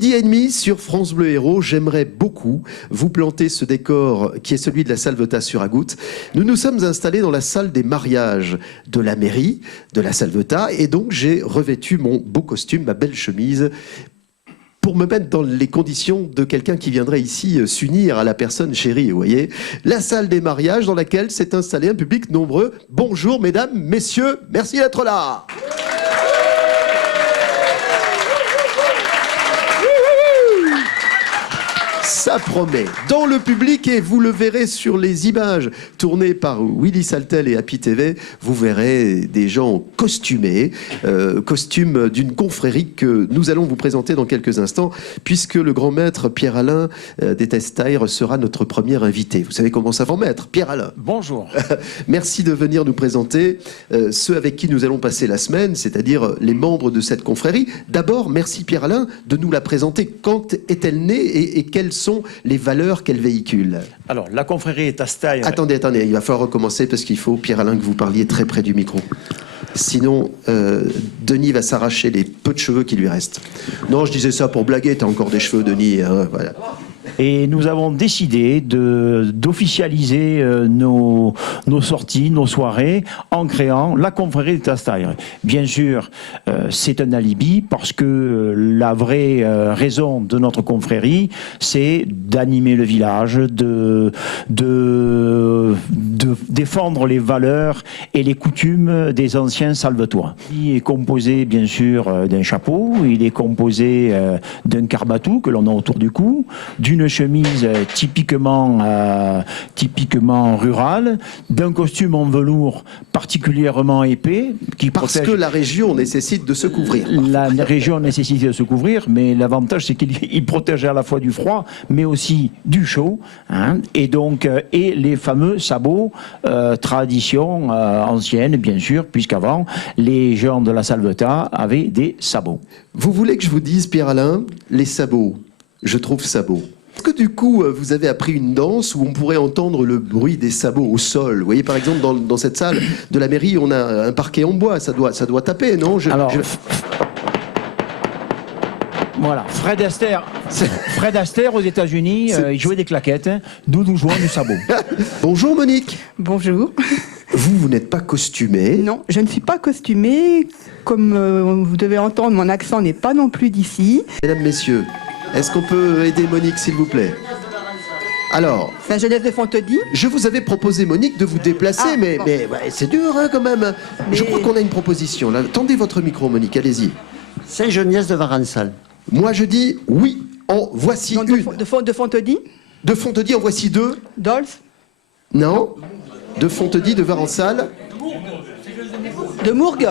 12h30 sur France Bleu Héros. J'aimerais beaucoup vous planter ce décor qui est celui de la Salvetat sur Agout. Nous nous sommes installés dans la salle des mariages de la mairie, de la Salvetat, et donc j'ai revêtu mon beau costume, ma belle chemise, pour me mettre dans les conditions de quelqu'un qui viendrait ici s'unir à la personne chérie, vous voyez. La salle des mariages dans laquelle s'est installé un public nombreux. Bonjour mesdames, messieurs, merci d'être là. Ça promet. Dans le public, et vous le verrez sur les images tournées par Willy Saltel et Happy TV, vous verrez des gens costumés, costumes d'une confrérie que nous allons vous présenter dans quelques instants, puisque le grand maître Pierre-Alain des Testaires sera notre premier invité. Vous savez comment ça va, maître Pierre-Alain? Bonjour. Merci de venir nous présenter ceux avec qui nous allons passer la semaine, c'est-à-dire les membres de cette confrérie. D'abord, merci Pierre-Alain de nous la présenter. Quand est-elle née et quelles sont les valeurs qu'elle véhicule? Alors, la confrérie est à Staire. Attendez, il va falloir recommencer parce qu'il faut, Pierre-Alain, que vous parliez très près du micro. Sinon, Denis va s'arracher les peu de cheveux qui lui restent. Non, je disais ça pour blaguer, t'as encore des cheveux, Denis. Hein, voilà. Et nous avons décidé d'officialiser nos sorties, nos soirées, en créant la confrérie de Tastaire. Bien sûr, c'est un alibi parce que la vraie raison de notre confrérie, c'est d'animer le village, de défendre les valeurs et les coutumes des anciens salvetois. Il est composé, bien sûr, d'un chapeau, il est composé d'un carbatou que l'on a autour du cou, d'une chemise typiquement rurale, d'un costume en velours particulièrement épais qui parce protège... que la région nécessite de se couvrir. La région nécessite de se couvrir, mais l'avantage c'est qu'il protège à la fois du froid, mais aussi du chaud, hein, et donc et les fameux sabots, tradition ancienne bien sûr, puisqu'avant les gens de la Salvetat avaient des sabots. Vous voulez que je vous dise, Pierre-Alain, les sabots, je trouve sabots. Est-ce que du coup, vous avez appris une danse où on pourrait entendre le bruit des sabots au sol? Vous voyez, par exemple, dans cette salle de la mairie, on a un parquet en bois. Ça doit taper, non? Voilà, Fred Astaire aux États-Unis, il jouait des claquettes, hein, nous jouons du sabot. Bonjour Monique. Bonjour. Vous n'êtes pas costumée? Non, je ne suis pas costumée. Comme vous devez entendre, mon accent n'est pas non plus d'ici. Mesdames, messieurs, est-ce qu'on peut aider Monique, s'il vous plaît? Alors, Saint-Genès de Fontedy. je vous avais proposé, Monique, de vous déplacer, mais ouais, c'est dur hein, quand même. Mais... Je crois qu'on a une proposition. Là. Tendez votre micro, Monique, allez-y. Saint-Geniès de Varennes-Salles. Moi, je dis oui, en voici Non, une. de Fontedy. De Fontedy, en voici deux. Dolph. Non. De Fontedy, de Varennes-Salles. De Mourgues.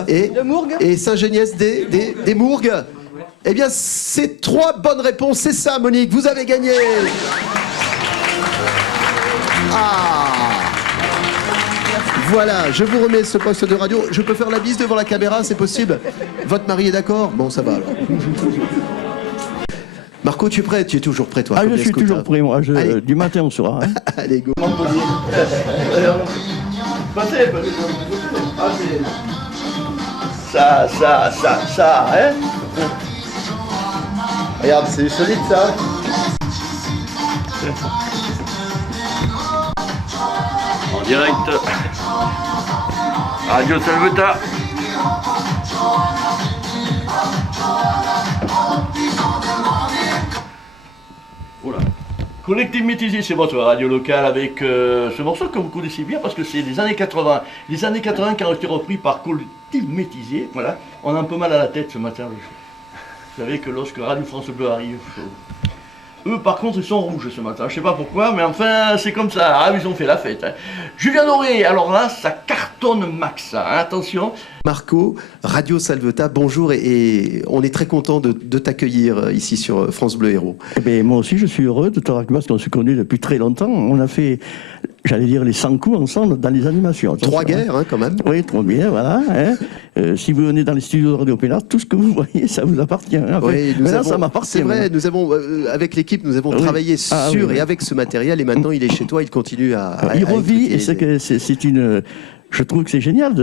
Et Saint-Genès des Mourgues. Eh bien, c'est 3 bonnes réponses. C'est ça, Monique. Vous avez gagné. Ah. Voilà, je vous remets ce poste de radio. Je peux faire la bise devant la caméra, c'est possible? Votre mari est d'accord? Bon, ça va alors. Marco, tu es prêt? Tu es toujours prêt, toi? Ah, je suis toujours prêt, moi. Du matin au soir. Hein. Allez, go. Ça, hein? Regarde, c'est solide, ça. En direct. Radio Salvetat. Voilà. Collectif Métisé, c'est votre radio locale avec ce morceau que vous connaissez bien parce que c'est des années 80. Les années 80 qui ont été repris par Collectif Métisé. Voilà. On a un peu mal à la tête ce matin. Vous savez que lorsque Radio France Bleu arrive, eux par contre ils sont rouges ce matin, je sais pas pourquoi, mais enfin c'est comme ça, ah, ils ont fait la fête. Hein. Julien Doré, alors là ça cartonne max, hein. Attention. Marco, Radio Salvetat, bonjour et on est très content de t'accueillir ici sur France Bleu Héros. Eh bien, moi aussi je suis heureux de te raconter parce qu'on se connaît depuis très longtemps. On a fait, j'allais dire, les 100 coups ensemble dans les animations. 3 guerres hein, quand même. Oui, trop bien, voilà. Hein. Si vous venez dans les studios de Radio Pénard, tout ce que vous voyez, ça vous appartient. Hein. Oui, ça m'appartient. C'est vrai, nous avons, avec l'équipe, nous avons travaillé sur et avec ce matériel et maintenant il est chez toi, il continue à il revit et c'est je trouve que c'est génial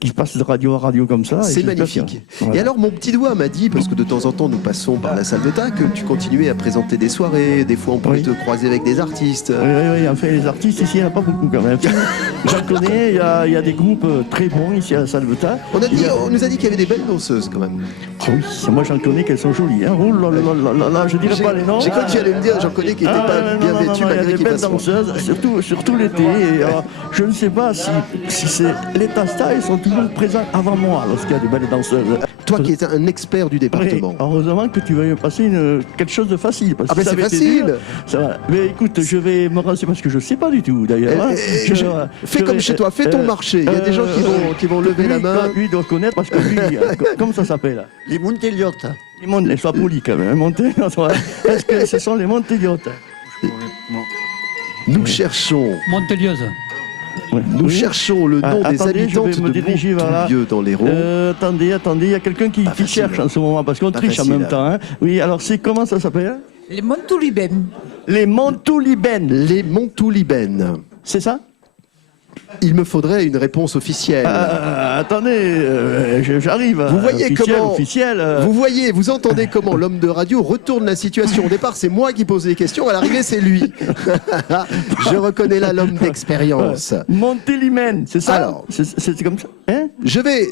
qu'il passe de radio à radio comme ça. C'est et j'espère magnifique. que- voilà. Et alors, mon petit doigt m'a dit, parce que de temps en temps, nous passons par la Salvetat, que tu continuais à présenter des soirées. Des fois, on pouvait Oui. te croiser avec des artistes. Oui, enfin, les artistes ici, il n'y en a pas beaucoup quand même. J'en connais, il y a des groupes très bons ici à la Salvetat. On nous a dit qu'il y avait des belles danseuses, quand même. Ah oui, moi j'en connais qu'elles sont jolies. Hein. Oh là là là là là, je dirais pas les noms. J'ai cru que tu allais me dire, j'en connais qui n'étaient pas bien vêtues, il y a malgré des qu'ils belles fassent froid. danseuses, surtout l'été. Et, je ne sais pas si c'est les Tasta, ils sont toujours présents avant moi lorsqu'il y a des belles danseuses. Toi qui es un expert du département. Oui, heureusement que tu vas me passer quelque chose de facile. Parce Ah que ben ça c'est avait été facile. dur, ça va. Mais écoute, je vais me renseigner parce que je ne sais pas du tout d'ailleurs. hein. Fais comme chez toi, fais ton marché. Il y a des gens qui vont lever la main. Lui, il doit connaître parce que lui, comment ça s'appelle? Les Montéliotes. Les Montéliotes, sois poli quand même. Est-ce que ce sont les Montéliotes? Nous cherchons, Montelieuse. nous cherchons le nom des Attendez, je vais habitantes me de diriger vers là. Montoulieu dans l'Hérault. Attendez, il y a quelqu'un qui facile. cherche en ce moment parce qu'on Pas triche en facile. même temps. Hein. Oui, alors comment ça s'appelle? Les Montoulibènes. Les Montoulibennes. Les Montoulibennes. C'est ça? Il me faudrait une réponse officielle. Attendez, j'arrive. Vous voyez comment officiel. Vous entendez comment l'homme de radio retourne la situation. Au départ, c'est moi qui pose les questions. À l'arrivée, c'est lui. Je reconnais là l'homme d'expérience. Montélimène, c'est ça? Alors. C'est comme ça? Hein? Je vais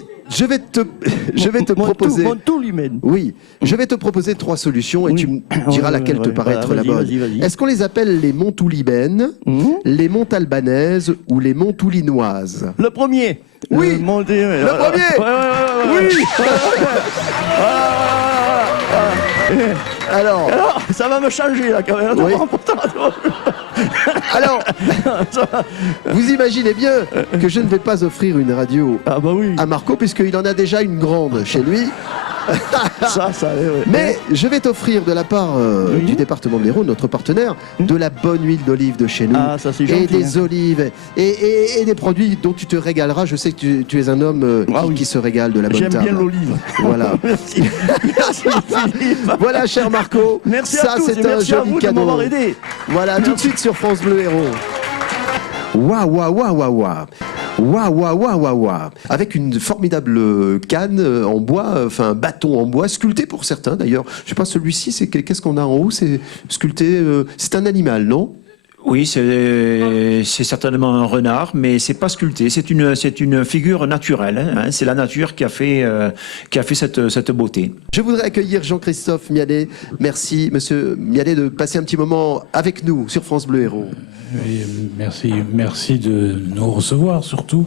te proposer. Montoulimène. Oui, je vais te proposer 3 solutions et Oui. tu me diras Ouais, laquelle te ouais, paraît voilà, être la bonne. vas-y. Est-ce qu'on les appelle les Montoulibennes, les Montalbanaises ou les Montoulinoises? Le premier. Oui. Le premier. Le premier. Oui. Alors, Ça va me changer là quand même. Oui. alors, vous imaginez bien que je ne vais pas offrir une radio Ah bah oui. à Marco puisqu'il en a déjà une grande chez lui. Ça, ouais. Mais je vais t'offrir de la part du département de l'Hérault, notre partenaire, de la bonne huile d'olive de chez nous. Ah, ça, c'est et gentil, des olives et des produits dont tu te régaleras. Je sais que tu es un homme qui se régale de la bonne J'aime table. bien l'olive. Voilà. Merci. Merci Philippe. Voilà, cher Marco. Merci Ça, à tous et c'est un merci à joli vous de cadeau. m'avoir aidé. Voilà, tout de suite sur France Bleu Héros. Waouh, waouh, waouh, waouh, waouh. Waouh, waouh, waouh, waouh, waouh. Avec une formidable canne en bois, enfin un bâton en bois, sculpté pour certains d'ailleurs. Je sais pas, celui-ci, qu'est-ce qu'on a en haut? C'est sculpté, c'est un animal, non? Oui, c'est certainement un renard, mais c'est pas sculpté. C'est une figure naturelle. Hein. C'est la nature qui a fait cette beauté. Je voudrais accueillir Jean-Christophe Mialet. Merci, monsieur Mialet, de passer un petit moment avec nous sur France Bleu Héros. Oui, merci de nous recevoir surtout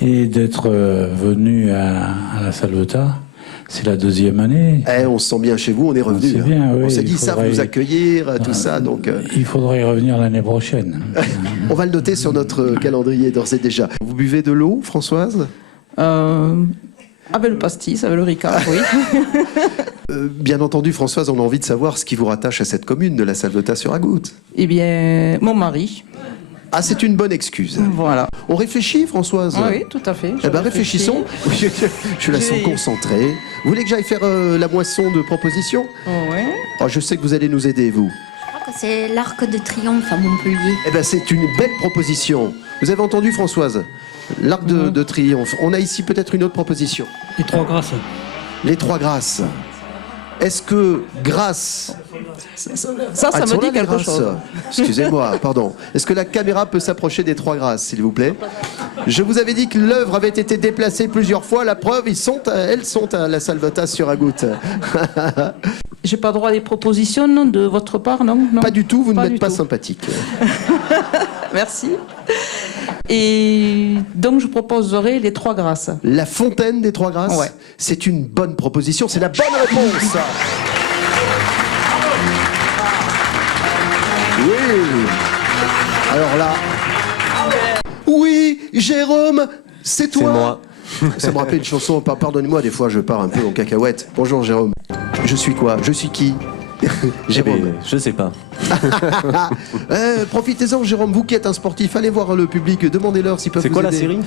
et d'être venu à la Salvetat. C'est la 2e année. On se sent bien chez vous, on est revenu. C'est bien, oui, on s'est il dit ça, faudrait- vous accueillir, tout ça, donc Il faudrait y revenir l'année prochaine. on va le noter sur notre calendrier d'ores et déjà. Vous buvez de l'eau, Françoise? Avec le pastis, avec le ricard, oui. Bien entendu, Françoise, on a envie de savoir ce qui vous rattache à cette commune de la Salvetat-sur-Agoutte. Eh bien, mon mari. Ah, c'est une bonne excuse. Voilà. On réfléchit, Françoise? Oui, tout à fait. Eh ben, réfléchissons. Je la sens J'ai- concentrée. Vous voulez que j'aille faire la moisson de propositions? Oui. Oh, je sais que vous allez nous aider, vous. Je crois que c'est l'Arc de Triomphe à Montpellier. Eh ben, c'est une belle proposition. Vous avez entendu, Françoise? L'Arc de Triomphe. On a ici peut-être une autre proposition. Les 3 grâces. Les 3 grâces. Est-ce que grâce... Ça elles me sont là, dit les quelque grâces. chose. Excusez-moi, pardon. Est-ce que la caméra peut s'approcher des 3 grâces, s'il vous plaît? Je vous avais dit que l'œuvre avait été déplacée plusieurs fois. La preuve, elles sont à la Salvetat-sur-Agoutte. J'ai pas droit à des propositions non, de votre part, non, non. Pas du tout, vous ne Pas m'êtes du pas tout. sympathique. Merci. Et donc, je proposerai les 3 grâces. La fontaine des 3 grâces, Ouais. c'est une bonne proposition. C'est la bonne réponse. Oui. Alors là. Oui, Jérôme, c'est toi. C'est moi. Ça me rappelle une chanson. Pardonnez-moi, des fois je pars un peu en cacahuète. Bonjour Jérôme. Je suis quoi? Je suis qui? Jérôme. Je sais pas. Profitez-en, Jérôme, vous qui êtes un sportif, allez voir le public, demandez-leur s'ils peuvent C'est vous quoi la aider. série?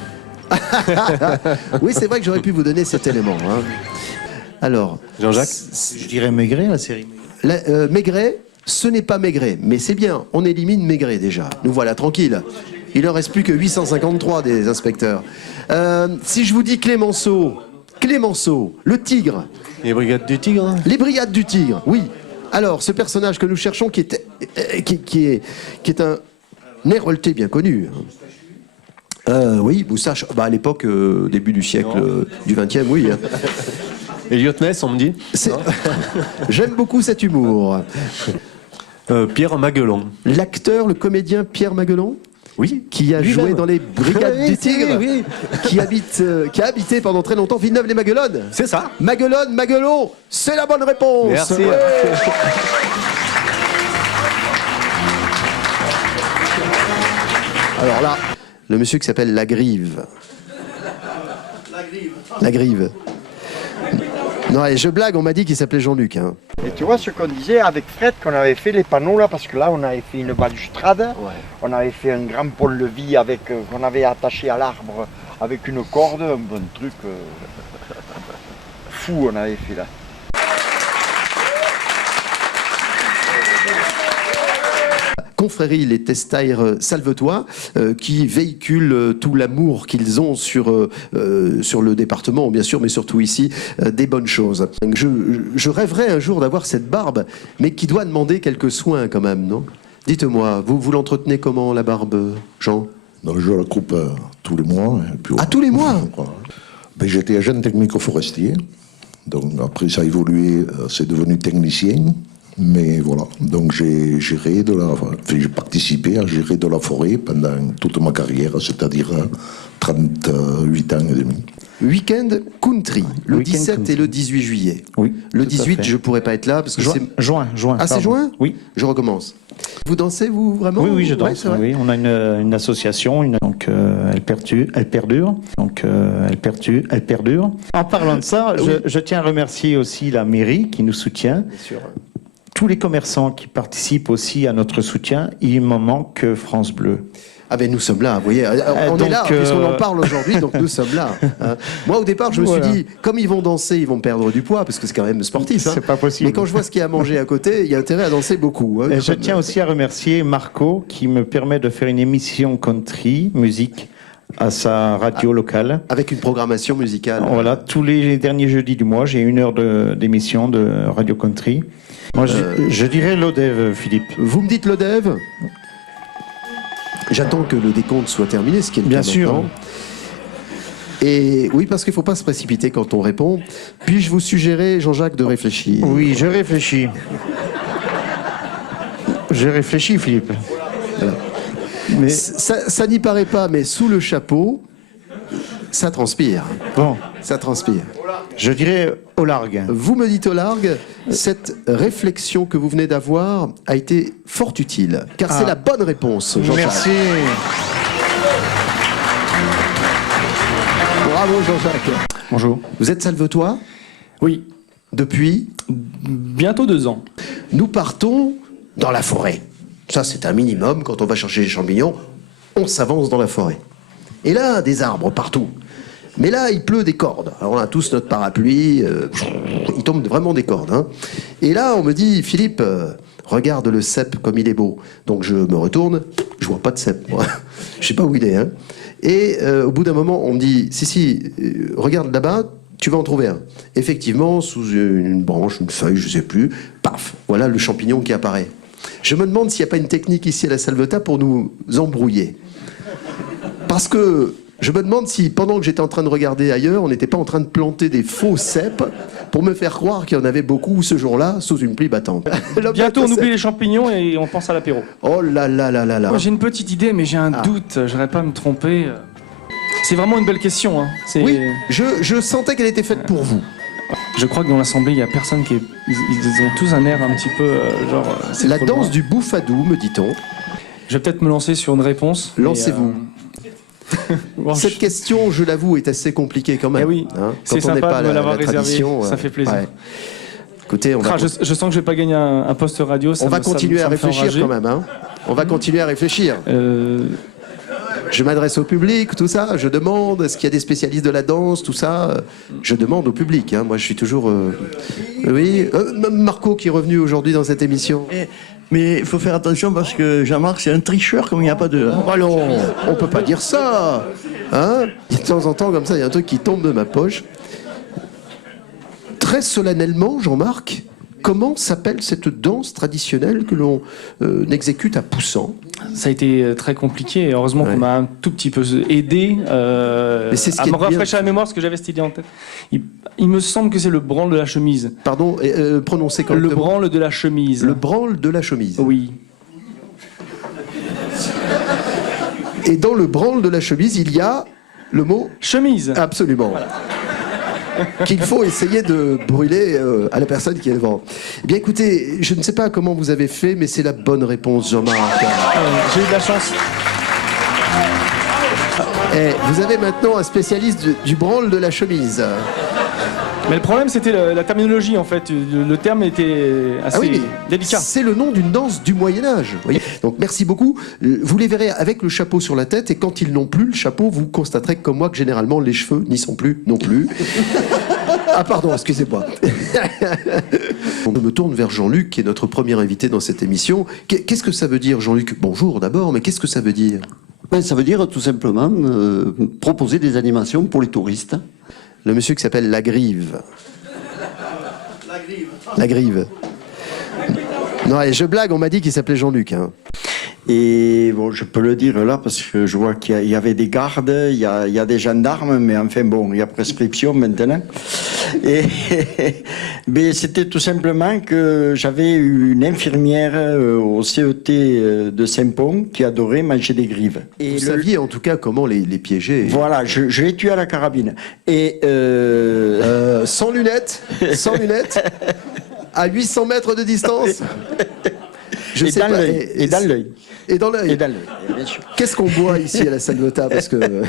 Oui, c'est vrai que j'aurais pu vous donner cet élément. Hein. Alors, Jean-Jacques? Je dirais Maigret, la série. Maigret, ce n'est pas Maigret, mais c'est bien, on élimine Maigret déjà. Nous voilà tranquilles. Il en reste plus que 853 des inspecteurs. Si je vous dis Clémenceau, le tigre. Les brigades du tigre. Les brigades du tigre, oui. Alors, ce personnage que nous cherchons, qui est un hérolté bien connu. Oui, Boussage, à l'époque, début du siècle, du XXe, oui. Elliot Ness, on me dit. J'aime beaucoup cet humour. Pierre Maguelon. L'acteur, le comédien Pierre Maguelon. Oui. Qui a joué Lui-même. dans les Brigades du Tigre, oui. qui a habité pendant très longtemps Villeneuve-les-Maguelones. C'est ça. Maguelon, c'est la bonne réponse. Merci. Ouais. Alors là, le monsieur qui s'appelle Lagrive. Lagrive. Non, et je blague, on m'a dit qu'il s'appelait Jean-Luc. Hein. Et tu vois ce qu'on disait avec Fred, qu'on avait fait les panneaux là, parce que là on avait fait une balustrade, on avait fait un grand pont-levis avec qu'on avait attaché à l'arbre avec une corde, un bon truc fou on avait fait là. Confrérie Les Testaires Salvetois, qui véhiculent tout l'amour qu'ils ont sur le département, bien sûr, mais surtout ici, des bonnes choses. Je rêverais un jour d'avoir cette barbe, mais qui doit demander quelques soins quand même, non? Dites-moi, vous l'entretenez comment, la barbe, Jean? Non, je la coupe tous les mois. Et puis, tous les mois? Ben, j'étais agent technico-forestier, donc après ça a évolué, c'est devenu technicien. Mais voilà, donc j'ai participé à gérer de la forêt pendant toute ma carrière, c'est-à-dire 38 ans et demi. Week-end country, le Week-end 17 country. et le 18 juillet. Oui. Le tout à 18, fait. je pourrais pas être là parce que c'est Juin. Ah, c'est pardon. juin? Oui. Je recommence. Vous dansez, vous, vraiment? Oui, je Ouais, danse. c'est vrai. Oui, on a une association, donc elle perdure. Donc elle perdure. En parlant de ça, je tiens à remercier aussi la mairie qui nous soutient. Bien sûr. Tous les commerçants qui participent aussi à notre soutien, il me manque France Bleu. Ah ben nous sommes là, vous voyez, on est là, puisqu'on en parle aujourd'hui, donc nous sommes là. Hein. Moi au départ, je me suis dit, comme ils vont danser, ils vont perdre du poids, parce que c'est quand même sportif. Hein. C'est pas possible. Mais quand je vois ce qu'il y a à manger à côté, il y a intérêt à danser beaucoup. Hein, Et je tiens aussi à remercier Marco, qui me permet de faire une émission country, musique, à sa radio locale. Avec une programmation musicale. Voilà, tous les derniers jeudis du mois, j'ai 1 heure d'émission de radio country. Moi, je dirais l'Odève, Philippe. Vous me dites l'Odève? J'attends que le décompte soit terminé, ce qui est le Bien cas sûr. maintenant. Et oui, parce qu'il ne faut pas se précipiter quand on répond. Puis-je vous suggérer, Jean-Jacques, de réfléchir? Oui, je réfléchis. Je réfléchis, Philippe. Voilà. Mais ça n'y paraît pas, mais sous le chapeau, ça transpire. Bon. Ça transpire. Je dirais au largue. Vous me dites au largue, cette réflexion que vous venez d'avoir a été fort utile, car c'est la bonne réponse, Jean-Jacques. Merci. Bravo, Jean-Jacques. Bonjour. Vous êtes salvetois? Oui. Depuis? Bientôt 2 ans. Nous partons dans la forêt. Ça, c'est un minimum. Quand on va chercher les champignons, on s'avance dans la forêt. Et là, des arbres partout. Mais là, il pleut des cordes. Alors, on a tous notre parapluie. Il tombe vraiment des cordes. Hein. Et là, on me dit, Philippe, regarde le cep comme il est beau. Donc, je me retourne. Je vois pas de cep, moi. Je sais pas où il est. Hein. Et au bout d'un moment, on me dit, si, regarde là-bas, tu vas en trouver un. Effectivement, sous une branche, une feuille, je sais plus, paf, voilà le champignon qui apparaît. Je me demande s'il n'y a pas une technique ici à la Salvetat pour nous embrouiller. Parce que je me demande si, pendant que j'étais en train de regarder ailleurs, on n'était pas en train de planter des faux cèpes pour me faire croire qu'il y en avait beaucoup ce jour-là sous une pluie battante. Bientôt, on oublie les champignons et on pense à l'apéro. Oh là là là là là. Moi, j'ai une petite idée, mais j'ai un doute. Je n'aurais pas me tromper. C'est vraiment une belle question. Hein. Oui, je sentais qu'elle était faite pour vous. Je crois que dans l'assemblée, il n'y a personne qui est... Ils ont tous un air un petit peu genre... C'est la danse du bouffadou, me dit-on. Je vais peut-être me lancer sur une réponse. Lancez-vous. Bon, Cette question, je l'avoue, est assez compliquée quand même. Eh oui, hein, c'est quand on n'est sympa pas de me la l'avoir réservé, tradition, ça fait plaisir. Ouais. Écoutez, on va, je sens que je vais pas gagner un poste radio. on va continuer à me fait réfléchir enrager. quand même. Hein. On va continuer à réfléchir. Je m'adresse au public, tout ça. Je demande, est-ce qu'il y a des spécialistes de la danse, tout ça. Je demande au public. Hein. Moi, je suis toujours... Oui. Marco qui est revenu aujourd'hui dans cette émission. Mais il faut faire attention parce que Jean-Marc, c'est un tricheur comme il n'y a pas de... Oh non, on peut pas dire ça. Hein? De temps en temps, comme ça, il y a un truc qui tombe de ma poche. Très solennellement, Jean-Marc, comment s'appelle cette danse traditionnelle que l'on exécute à Poussan? Ça a été très compliqué. Heureusement qu'on m'a un tout petit peu aidé à me rafraîchir la mémoire parce que j'avais cette idée en tête. Il me semble que c'est le branle de la chemise. Pardon, prononcez correctement. Le branle de la chemise. Le branle de la chemise. Oui. Et dans le branle de la chemise, il y a le mot chemise. Absolument. Voilà. Qu'il faut essayer de brûler à la personne qui est devant. Eh bien écoutez, je ne sais pas comment vous avez fait, mais c'est la bonne réponse, Jean-Marc. J'ai eu de la chance. Vous avez maintenant un spécialiste du branle de la chemise. Mais le problème, c'était la terminologie, en fait. Le terme était assez délicat. C'est le nom d'une danse du Moyen-Âge. Donc, merci beaucoup. Vous les verrez avec le chapeau sur la tête, et quand ils n'ont plus le chapeau, vous constaterez comme moi que généralement, les cheveux n'y sont plus non plus. Ah, pardon, excusez-moi. Je me tourne vers Jean-Luc, qui est notre premier invité dans cette émission. Qu'est-ce que ça veut dire, Jean-Luc? Bonjour d'abord, mais qu'est-ce que ça veut dire? Ça veut dire tout simplement proposer des animations pour les touristes. Le monsieur qui s'appelle Lagrive. Lagrive. Non, et je blague, on m'a dit qu'il s'appelait Jean-Luc. Hein. Et bon, je peux le dire là parce que je vois qu'il y avait des gardes, il y a des gendarmes, mais enfin bon, il y a prescription maintenant. Et mais c'était tout simplement que j'avais une infirmière au CET de Saint-Pont qui adorait manger des grives. Et vous saviez en tout cas comment les piéger. Voilà, je l'ai tué à la carabine. Et sans lunettes, à 800 mètres de distance. Et dans l'œil. Et dans l'œil. Et dans l'œil, bien sûr. Qu'est-ce qu'on boit ici à la Salvetat parce que...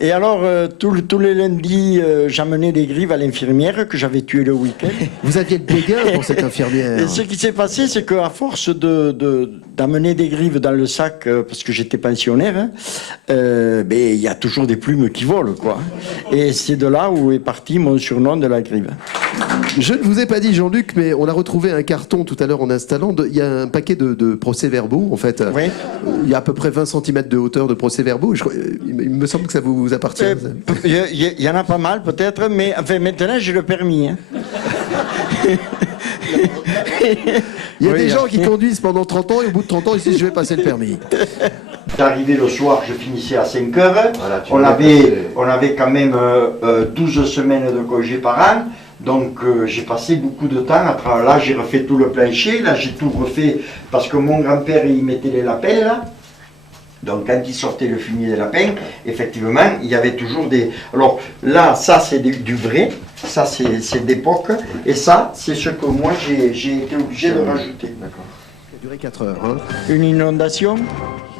Et alors, tous les lundis, j'amenais des grives à l'infirmière que j'avais tuée le week-end. Vous aviez le béguin pour cette infirmière. Et ce qui s'est passé, c'est qu'à force d'amener des grives dans le sac, parce que j'étais pensionnaire, hein, il y a toujours des plumes qui volent, quoi. Et c'est de là où est parti mon surnom de la grive. Je ne vous ai pas dit, Jean-Luc, mais on a retrouvé un carton tout à l'heure en installant. Il y a un paquet de procès-verbaux, en fait. Oui. Il y a à peu près 20 cm de hauteur de procès-verbaux. Il me semble que ça vous appartient. Il y en a pas mal, peut-être, mais enfin, maintenant, j'ai le permis. Hein. Il y a des gens qui conduisent pendant 30 ans et au bout de 30 ans, ils disent je vais passer le permis. J'arrivais le soir, je finissais à 5 heures. Voilà, on avait quand même 12 semaines de congé par an. Donc j'ai passé beaucoup de temps à travailler. Là, j'ai refait tout le plancher. Là, j'ai tout refait parce que mon grand-père, il mettait les lapins là. Donc quand il sortait le fumier des lapins, effectivement, il y avait toujours des... Alors là, ça c'est du vrai, ça c'est d'époque, et ça c'est ce que moi j'ai été obligé de rajouter. D'accord. Ça a duré 4 heures. Hein. Une inondation.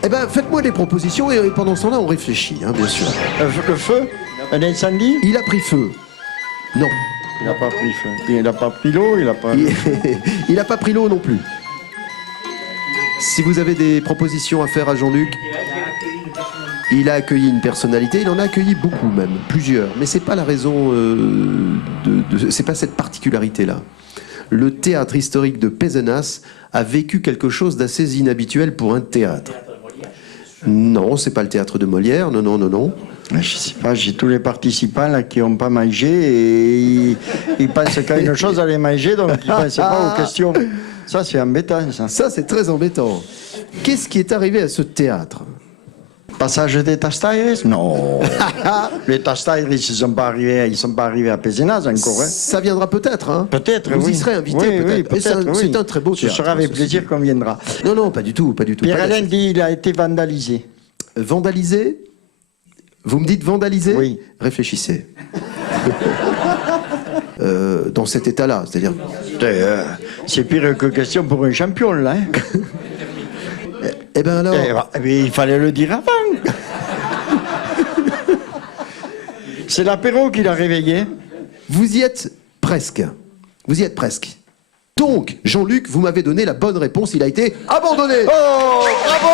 Eh ben faites-moi des propositions et pendant ce temps-là on réfléchit, hein, bien sûr. Le feu. Un incendie. Il a pris feu. Non. Il n'a pas pris feu. Il n'a pas pris l'eau, il n'a pas... Il n'a pas pris l'eau non plus. Si vous avez des propositions à faire à Jean-Luc, il a accueilli une personnalité, il en a accueilli beaucoup même, plusieurs. Mais c'est pas la raison c'est pas cette particularité-là. Le théâtre historique de Pézenas a vécu quelque chose d'assez inhabituel pour un théâtre. Non, c'est pas le théâtre de Molière, non. Je sais pas, j'ai tous les participants là qui n'ont pas mangé et ils pensent qu'à une chose à les manger, donc ils ne pensent pas aux questions. Ça, c'est embêtant, ça. Ça, c'est très embêtant. Qu'est-ce qui est arrivé à ce théâtre? Passage des Tastaires? Non. Les Tastaires, ils ne sont pas arrivés à Pézenas encore. Hein. Ça viendra peut-être. Hein. Peut-être, Vous oui. y serez invité, peut-être. C'est un très beau théâtre. Ce sera avec plaisir qu'on viendra. Non, pas du tout. Pierre-Alain dit qu'il a été vandalisé. Vandalisé? Vous me dites vandalisé? Oui. Réfléchissez. Dans cet état-là, c'est-à-dire... c'est pire que question pour un champion, là. Hein. Eh ben alors... mais il fallait le dire avant. C'est l'apéro qui l'a réveillé. Vous y êtes presque. Donc, Jean-Luc, vous m'avez donné la bonne réponse. Il a été abandonné. Oh, bravo!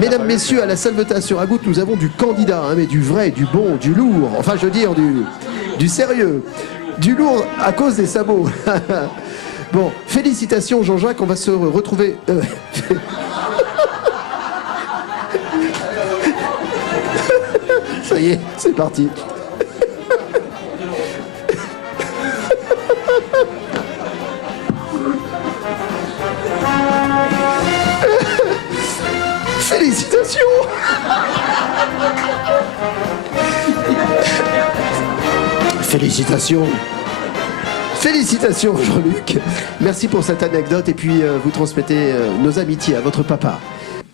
Mesdames, messieurs, à la Salvetat sur Agout, nous avons du candidat, hein, mais du vrai, du bon, du lourd, enfin je veux dire du sérieux. Du lourd à cause des sabots. Bon, félicitations Jean-Jacques, on va se retrouver... Ça y est, c'est parti. Félicitations. Félicitations. Félicitations Jean-Luc. Merci pour cette anecdote et puis vous transmettez nos amitiés à votre papa.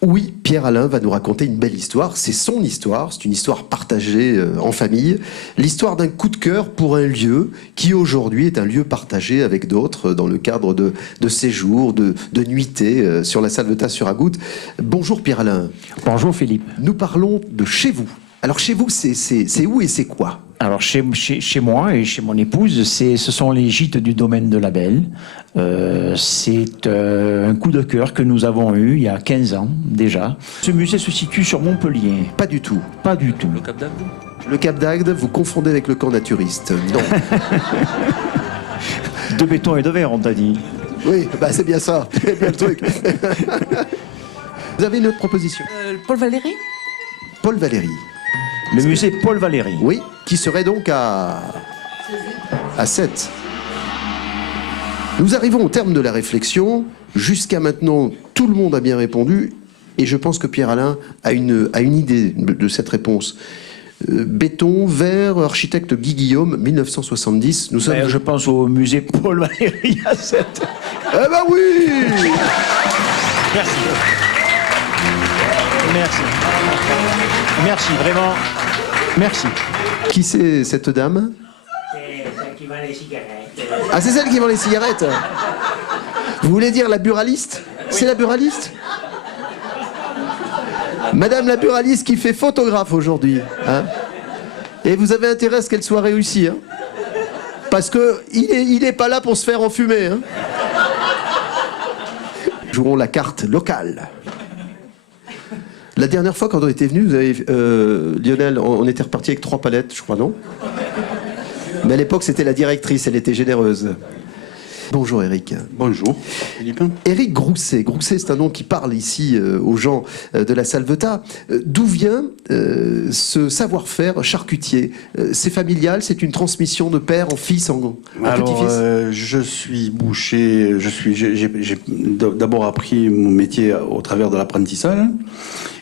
Oui, Pierre-Alain va nous raconter une belle histoire. C'est son histoire, c'est une histoire partagée en famille. L'histoire d'un coup de cœur pour un lieu qui aujourd'hui est un lieu partagé avec d'autres dans le cadre de séjours, de nuitées sur la Salvetat sur Agout. Bonjour Pierre-Alain. Bonjour Philippe. Nous parlons de chez vous. Alors chez vous, c'est où et c'est quoi ? Alors chez moi et chez mon épouse, ce sont les gîtes du domaine de la Belle. C'est un coup de cœur que nous avons eu il y a 15 ans déjà. Ce musée se situe sur Montpellier. Pas du tout. Pas du tout. Le Cap d'Agde ? Le Cap d'Agde, vous confondez avec le camp naturiste. Non. De béton et de verre, on t'a dit. Oui, bah c'est bien ça. C'est bien le truc. Vous avez une autre proposition ? Paul Valéry ? Paul Valéry. Le musée Paul Valéry. Oui, qui serait donc à 7. Nous arrivons au terme de la réflexion. Jusqu'à maintenant, tout le monde a bien répondu. Et je pense que Pierre-Alain a une idée de cette réponse. Béton, verre, architecte Guy Guillaume, 1970. Nous sommes... Je pense au musée Paul Valéry à 7. Eh ben oui. Merci. Merci. Merci, vraiment. Merci. Qui c'est cette dame ? C'est celle qui vend les cigarettes. Ah, c'est celle qui vend les cigarettes. Vous voulez dire la buraliste ? C'est la buraliste ? Madame la buraliste qui fait photographe aujourd'hui. Hein ? Et vous avez intérêt à ce qu'elle soit réussie. Hein ? Parce qu'il n'est pas là pour se faire enfumer. Hein ? Jouons la carte locale. La dernière fois, quand on était venu, vous avez, Lionel, on était reparti avec 3 palettes, je crois, non ? Mais à l'époque, c'était la directrice, elle était généreuse. Bonjour Eric. Bonjour Philippe. Eric Grousset. Grousset, c'est un nom qui parle ici aux gens de la Salvetat. D'où vient ce savoir-faire charcutier ? C'est familial, c'est une transmission de père en fils, en petit-fils ? Je suis boucher, j'ai d'abord appris mon métier au travers de l'apprentissage.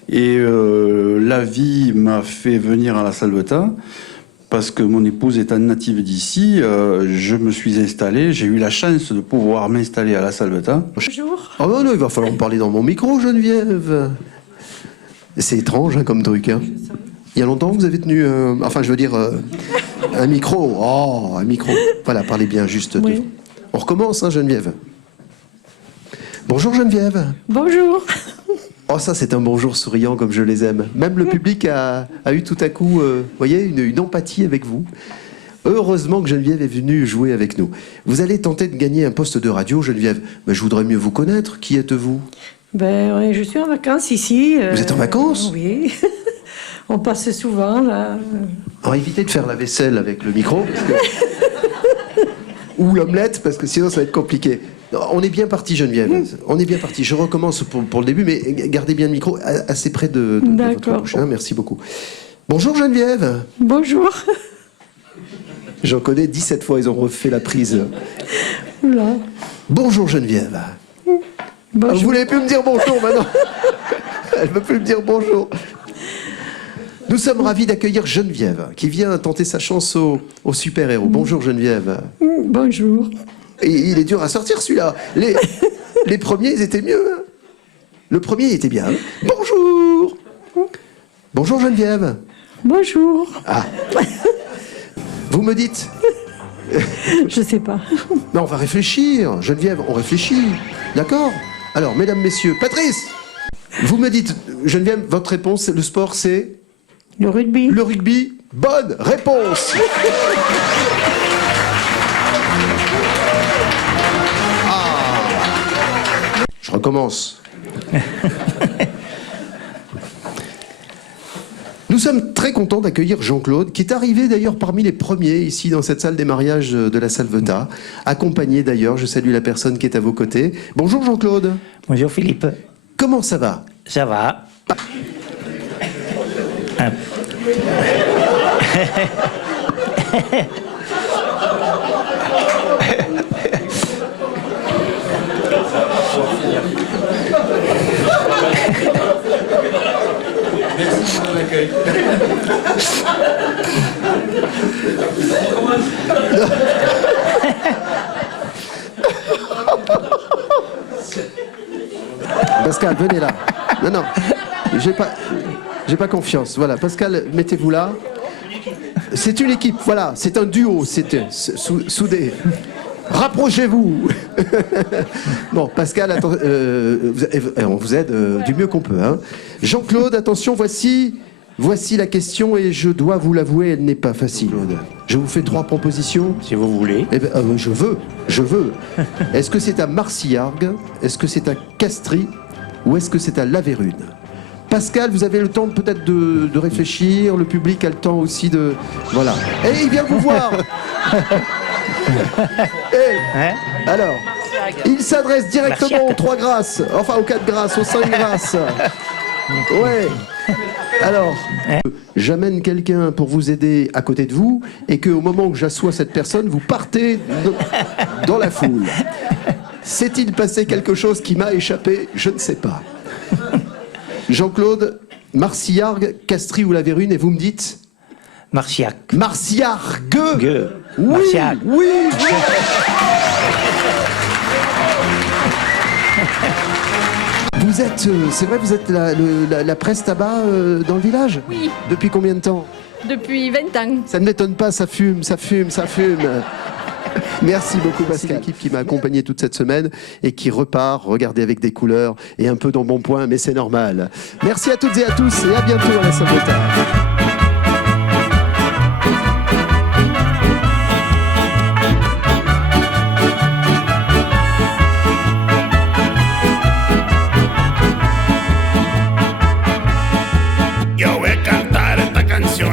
Et la vie m'a fait venir à la Salvetat. Parce que mon épouse étant native d'ici, je me suis installé, j'ai eu la chance de pouvoir m'installer à la Salvetat. Bonjour. Oh non, il va falloir me parler dans mon micro, Geneviève. C'est étrange hein, comme truc. Hein. Il y a longtemps que vous avez tenu, enfin je veux dire, un micro. Oh, un micro. Voilà, parlez bien juste. Oui. On recommence, hein, Geneviève. Bonjour Geneviève. Bonjour. Oh, ça, c'est un bonjour souriant comme je les aime. Même le public a eu tout à coup, voyez, une empathie avec vous. Heureusement que Geneviève est venue jouer avec nous. Vous allez tenter de gagner un poste de radio, Geneviève. Mais je voudrais mieux vous connaître. Qui êtes-vous ? Ben, je suis en vacances ici. Vous êtes en vacances ? Oui. On passe souvent, là. Alors, évitez de faire la vaisselle avec le micro. Parce que... Ou l'omelette, parce que sinon, ça va être compliqué. Non, on est bien parti, Geneviève. On est bien parti. Je recommence pour le début, mais gardez bien le micro assez près de votre bouche. Hein, merci beaucoup. Bonjour, Geneviève. Bonjour. J'en connais 17 fois, ils ont refait la prise. Oula. Bonjour, Geneviève. Bonjour. Vous voulez plus me dire bonjour maintenant ? Elle ne veut plus me dire bonjour. Nous sommes ravis d'accueillir Geneviève, qui vient tenter sa chance au super-héros. Bonjour, Geneviève. Bonjour. Et il est dur à sortir, celui-là. Les premiers, ils étaient mieux. Hein. Le premier, il était bien. Hein. Bonjour. Bonjour, Geneviève. Bonjour. Ah. Vous me dites... Je sais pas. Non, on va réfléchir. Geneviève, on réfléchit. D'accord ? Alors, mesdames, messieurs, Patrice, vous me dites, Geneviève, votre réponse, le sport, c'est... Le rugby. Le rugby, bonne réponse. Je recommence. Nous sommes très contents d'accueillir Jean-Claude, qui est arrivé d'ailleurs parmi les premiers ici dans cette salle des mariages de la Salvetat, accompagné d'ailleurs, je salue la personne qui est à vos côtés. Bonjour Jean-Claude. Bonjour Philippe. Comment ça va? Ça va. Merci pour l'accueil. Pascal, venez là. Non, j'ai pas confiance. Voilà, Pascal, mettez-vous là. C'est une équipe, voilà, c'est un duo, c'est soudé. Rapprochez-vous. Bon, Pascal, on vous aide du mieux qu'on peut. Hein. Jean-Claude, attention, voici la question et je dois vous l'avouer, elle n'est pas facile. Je vous fais 3 propositions. Si vous voulez. Eh ben, je veux. Est-ce que c'est à Marcillargues? Est-ce que c'est à Castries? Ou est-ce que c'est à La Vérune? Pascal, vous avez le temps peut-être de réfléchir. Le public a le temps aussi de... Voilà. Et il vient vous voir. Alors, il s'adresse directement aux 3 grâces. Enfin, aux 4 grâces, aux 5 grâces. Ouais. Alors, j'amène quelqu'un pour vous aider à côté de vous et qu'au moment où j'assois cette personne, vous partez dans la foule. S'est-il passé quelque chose qui m'a échappé? Je ne sais pas. Jean-Claude, Marcillargues, Castries ou La Vérune, et vous me dites? Marcillac. Marcillargues. Oui, oui. Vous êtes, c'est vrai, vous êtes la presse tabac dans le village? Oui. Depuis combien de temps? Depuis 20 ans. Ça ne m'étonne pas, ça fume. Merci beaucoup Pascal. L'équipe qui m'a accompagné toute cette semaine et qui repart, regardez, avec des couleurs et un peu d'embonpoint, mais c'est normal. Merci à toutes et à tous et à bientôt à la Salvetat.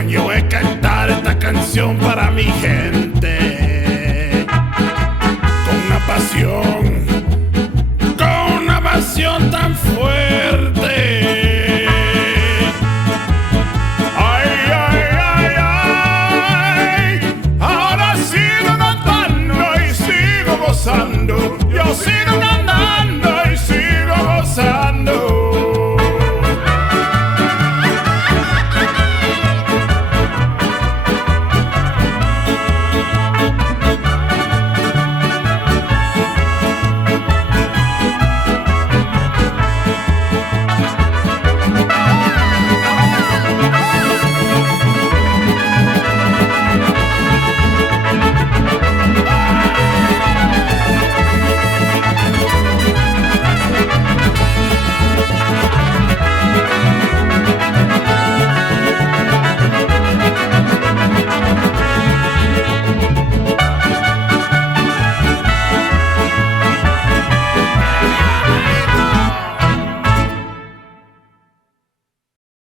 Yo voy a cantar esta canción para mi gente, con una pasión tan fuerte. Ay, ay, ay, ay, ahora sigo cantando y sigo gozando.